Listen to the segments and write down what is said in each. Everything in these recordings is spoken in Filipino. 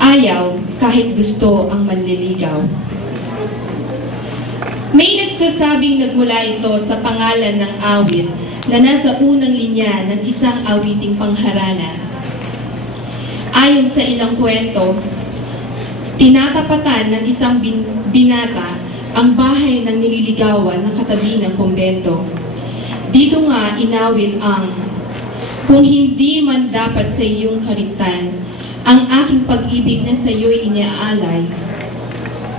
ayaw kahit gusto ang manliligaw. May nagsasabing nagmula ito sa pangalan ng awit na nasa unang linya ng isang awiting pangharana. Ayon sa ilang kwento, tinatapatan ng isang binata ang bahay ng nililigawan na katabi ng kumbento. Dito nga inawit ang, "Kung hindi man dapat sa iyong kariktan, ang aking pag-ibig na sa iyo'y iniaalay.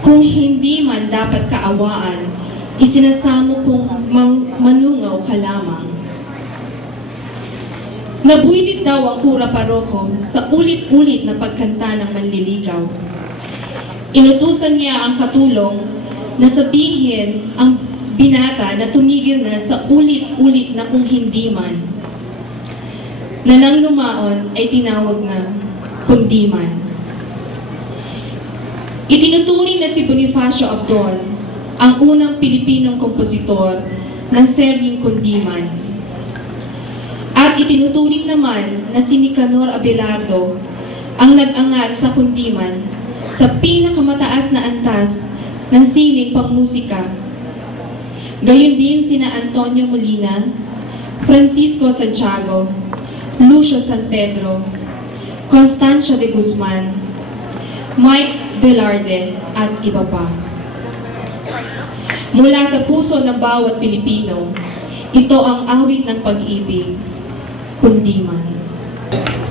Kung hindi man dapat kaawaan, isinasamo kong manungaw ka lamang." Nabuisit daw ang kura paroko sa ulit-ulit na pagkanta ng manliligaw. Inutusan niya ang katulong na sabihin ang binata na tumigil na sa ulit-ulit na kung hindi man, na nang lumaon ay tinawag na kundi man. Itinuturing na si Bonifacio Abdon ang unang Pilipinong kompositor ng seryeng Kundi Man. At itinuturing naman na si Nicanor Abelardo ang nag-angat sa Kundi Man sa pinakamataas na antas ng sining pangmusika. Gayon din sina Antonio Molina, Francisco Santiago, Lucio San Pedro, Constancia de Guzman, Mike Velarde, at iba pa. Mula sa puso ng bawat Pilipino, ito ang awit ng pag-ibig, Kundi Man.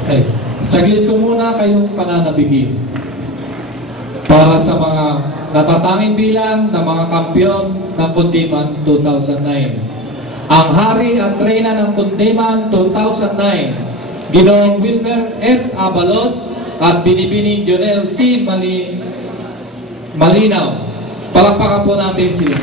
Okay. Saglit ko muna kayong pananabigin para sa mga natatanging bilang ng mga kampiyon ng Kundi Man 2009. Ang hari at reyna ng Kundi Man 2009, Ginoong Wilmer S. Abalos at Binibining Jonel C. Malinaw. Palakpakan po natin sila.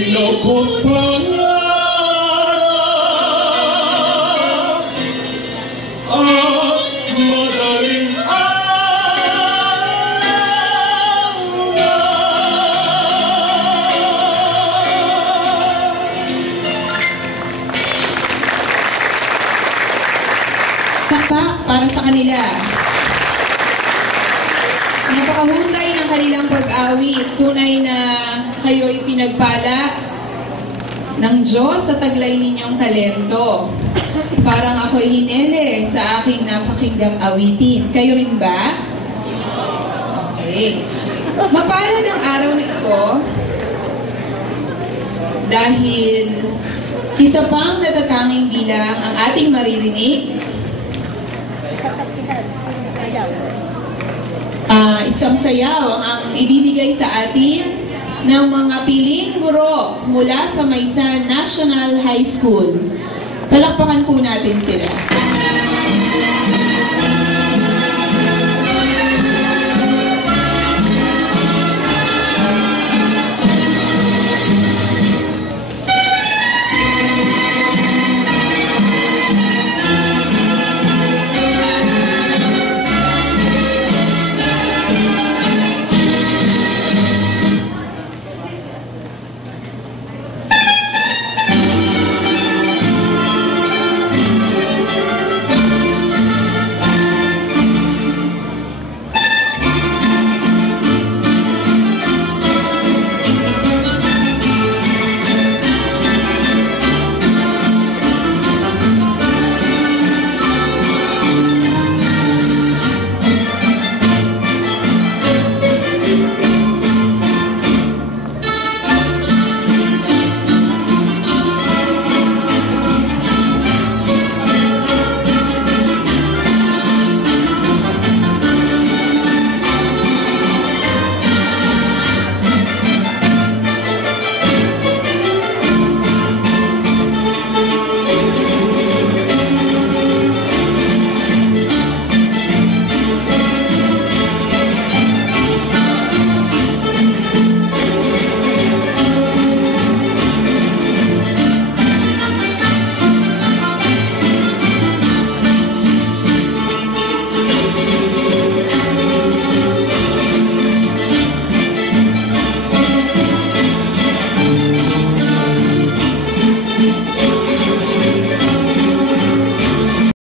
ilaw ko't pangarap at madaling Pakpak para sa kanila. Napakahusay ng kanilang pag-awit. Tunay na kayo'y pinagpala ng Diyos sa taglay ninyong talento. Parang ako'y hinele sa aking napakinggang awitin. Kayo rin ba? Okay. Mapalad ang araw na ito dahil isa pang natatanging bilang ang ating maririnig. Isang sayaw ang ibibigay sa atin ng mga piling guro mula sa Maysan National High School. Palakpakan po natin sila.